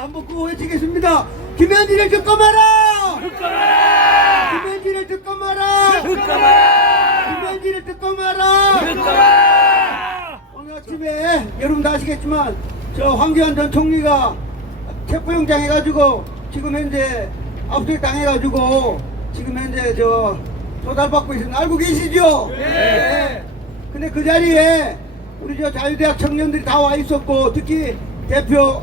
한번 구호 외치겠습니다. 김현진을 듣고 마라! 김현진을 듣고 마라! 김현진을 듣고 마라! 오늘 아침에 여러분 다 아시겠지만 저 황교안 전 총리가 체포영장 해가지고 지금 현재 압수수색 당해가지고 지금 현재 저 조달받고 있는 거 알고 계시죠? 네. 근데 그 자리에 우리 저 자유대학 청년들이 다 와 있었고 특히 대표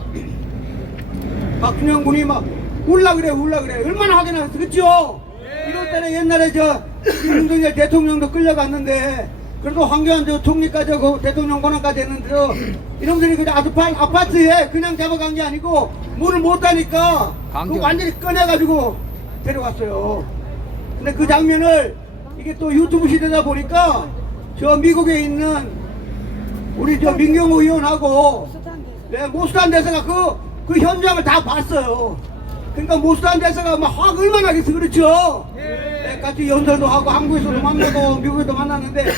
박준영 군이 막 울라 그래 울라 그래 얼마나 하게 나왔어 그쵸? 이럴 때는 옛날에 저 윤석열 대통령도 끌려갔는데 그래도 황교안 저 총리까지 그 대통령 권한까지 했는데도 이놈들이 그냥 아스팔 아파트에 그냥 잡아간 게 아니고 문을 못 다니까 그. 완전히 꺼내가지고 데려갔어요. 근데 그 장면을 이게 또 유튜브 시대다 보니까 저 미국에 있는 우리 저 민경호 의원하고 네, 모스탄 대사가 그, 그 현장을 다 봤어요. 그러니까 모스탄 대사가 막 화가 얼마나 나겠어, 그렇죠? 네, 같이 연설도 하고 한국에서도 만나고 미국에도 만났는데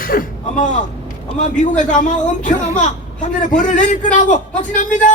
아마 아마 미국에서 아마 엄청 아마 하늘에 벌을 내릴 거라고 확신합니다.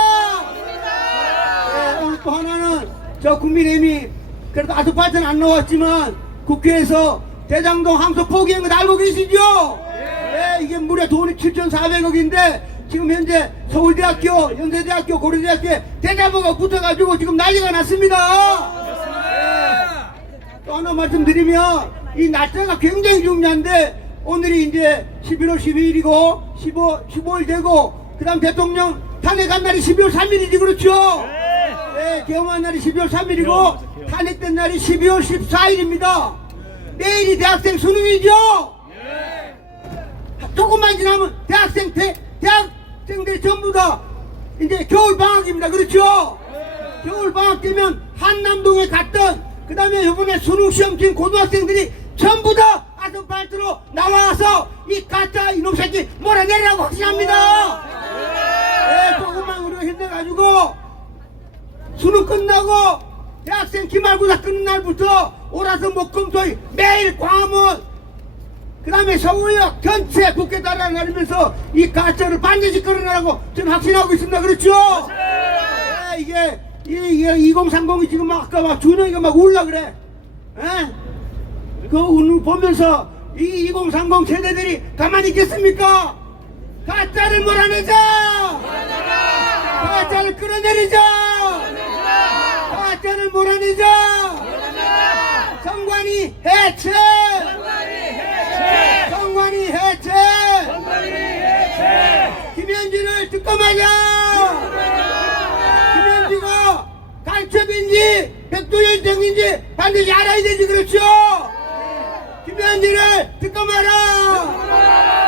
네, 오늘 또 하나는 저 국민의힘이 그래도 아스팔트는 안 나왔지만 국회에서 대장동 항소 포기한 거 알고 계시죠? 네, 이게 무려 돈이 7,400억인데 지금 현재 서울대학교, 연세대학교, 고려대학교에 대자보가 붙어가지고 지금 난리가 났습니다. 네. 또 하나 말씀드리면 이 날짜가 굉장히 중요한데 오늘이 이제 11월 12일이고 15, 15일 되고 그 다음 대통령 탄핵한 날이 12월 3일이지 그렇죠? 네, 개엄한 날이 12월 3일이고 탄핵된 날이 12월 14일입니다. 내일이 대학생 수능이죠? 조금만 지나면 대학생 대, 이제 겨울 방학입니다. 그렇죠? 겨울 방학 되면 한남동에 갔던 그 다음에 이번에 수능 시험 친 고등학생들이 전부 다 아스팔트로 나와서 이 가짜 이놈 새끼 몰아내리라고 확신합니다. 네, 조금만 우리가 힘내가지고 수능 끝나고 대학생 기말고사 끝난 날부터 오라서 목금토일 매일 광화문 그 다음에 서울역 전체 국회 따라다니면서 이 가짜를 반드시 끌어내라고 저는 확신하고 있습니다. 그렇죠? 네, 이게 이, 이게 2030이 지금 막 아까 막 준영이가 막 울라 그래. 에? 그 우는 보면서 이 2030 세대들이 가만히 있겠습니까? 가짜를 몰아내자! 가짜를 끌어내리자! 가짜를 몰아내자! 성관이 해체! 오마냐! 김현주가 간첩인지 백두혈정인지 반드시 알아야 되지 그렇죠? 김현지를 듣고 말아!